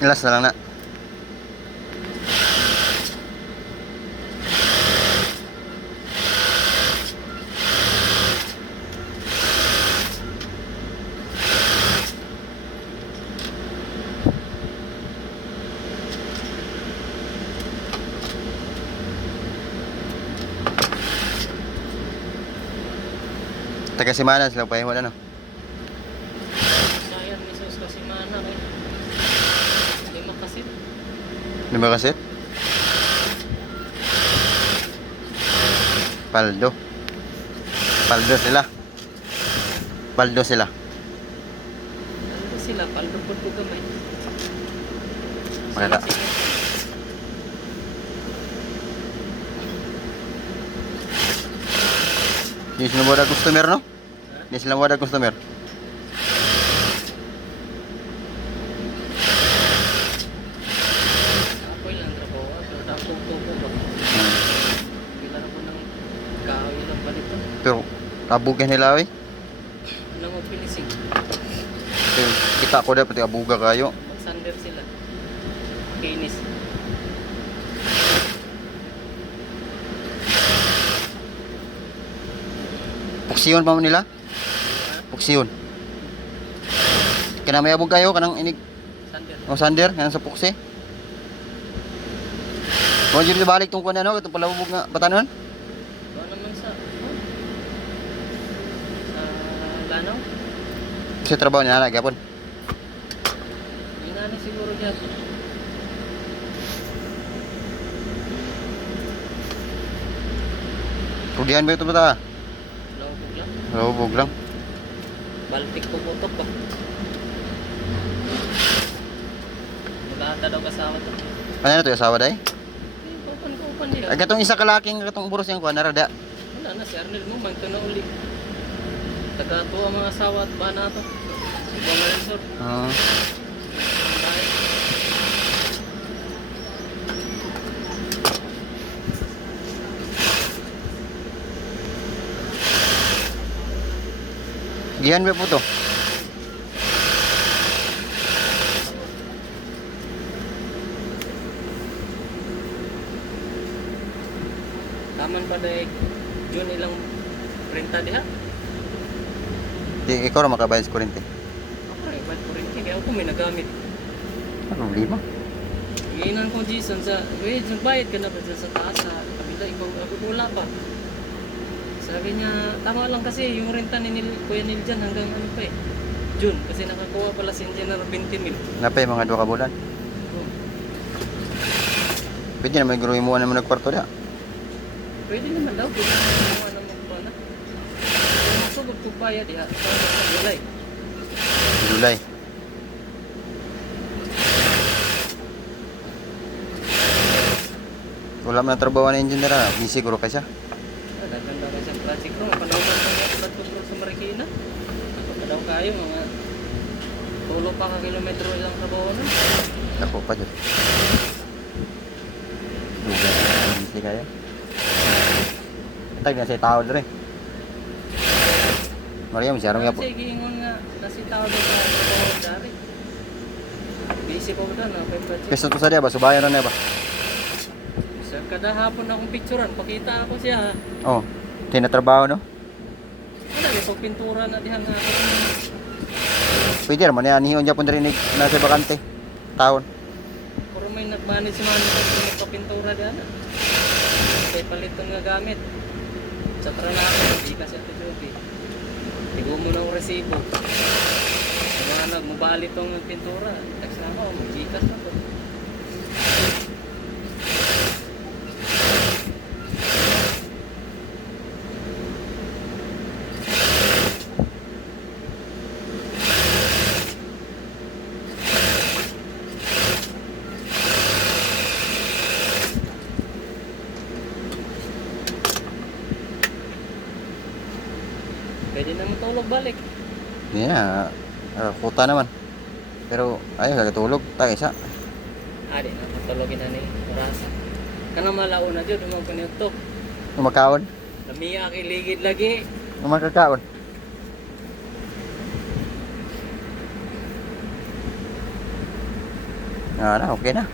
Last na lang na. Taga Simana sila pa wala no. Sayang ni Sos kasi mana kay. Hindi makasit. Di ba kasi? Paldo. Paldo sila. Paldo sila. Ano sila paldo po gamay. Maganda. Di sila wala customer no? Di sila wala customer. Ako'y lang trabaho pero dakong tubo ba. Bila na po ng kahoy lang palito. Pero kabugyan nila oy. Ano mo pinisig? Pero kita ko dapat abuga kayo. Magsander sila. Kinis. Puksiyon pa mo nila? Puksiyon. Kana may abog kayo kanang inig Sander. o sander kanang sa puksi. Mo jud balik tong kuno katong palabog nga batanon. Doon naman sa Lanaw. Sa trabaho niya na gyapon. Yun na siguro dyan. Rudihan ba ito bata? Lawag lang. Lubog lang. Baltic po putok ba? Mag-aata daw kasama to. Ano na to asawa day? Kupan nila. Agatong isa kalaking agatong buros yang kuan narada. Wala na si Arnel mo, magto na uli. Taga-to ang mga asawa at bana to. Ibang resort. Dahil Gihan ba po to? taman pa dahil June ilang renta diha. Di ikaw ra makabayad sa kuryente. Ako rin, ba't ko rin kaya ako may nagamit. Ano problema? Iinan ko Jason sa, wait, bayad ka na ba dyan sa taas sa kabila, ikaw ako wala pa. Sabi niya, tama lang kasi yung renta ni Kuya Nil dyan hanggang ano pa eh. June, kasi nakakuha pala si Engineer 20,000. Napay mga 2 ka bulan. Pwede naman guruin mo naman nagkwarto da. Pwede naman daw, pwede naman mo ano magpana. Kung masugod ko bayad diha, sa July. July. Wala man ang trabaho na engineer ah. Busy guro ka siya. Naganda ka sa project ko, panahon ko mga flood control sa Marikina. Ako pa daw kayo, mga tulo pa ka kilometro ilang trabaho nun. Ako pa dyan. Lugar. Busy kaya. Tag na sa tao dre. Maria, masyarong nga po. Kasi giingon nga, nasitaw daw sa trabaho dari. Busy ko ba na, may project. Peso to sa diya ba? Subayan na ba? Sa kada hapon akong picturean, pakita ako siya. Oh, tinatrabaho no? Wala, may pagpintura na dihan nga ako. Pwede naman yan. Hihon dyan po narinig na sa bakante. Taon. Puro may nag-manage pag magpapintura diyan. Kaya paliton nga gamit. Sa tranato, hindi kasi ito joke. Tigo mo ng resibo. Mga nagmabali tong pintura. Text na ako, mag-gikas na to. Pwede naman tulog balik. Hindi na. Kuta naman. Pero ayaw nagtulog. Tayo isa. Adi na, matulogin na ni Rasa. Kanang malaon na dyan, dumang kanil to. Umakaon. Lamiya kiligid lagi. Umakakaon. Na, okay na.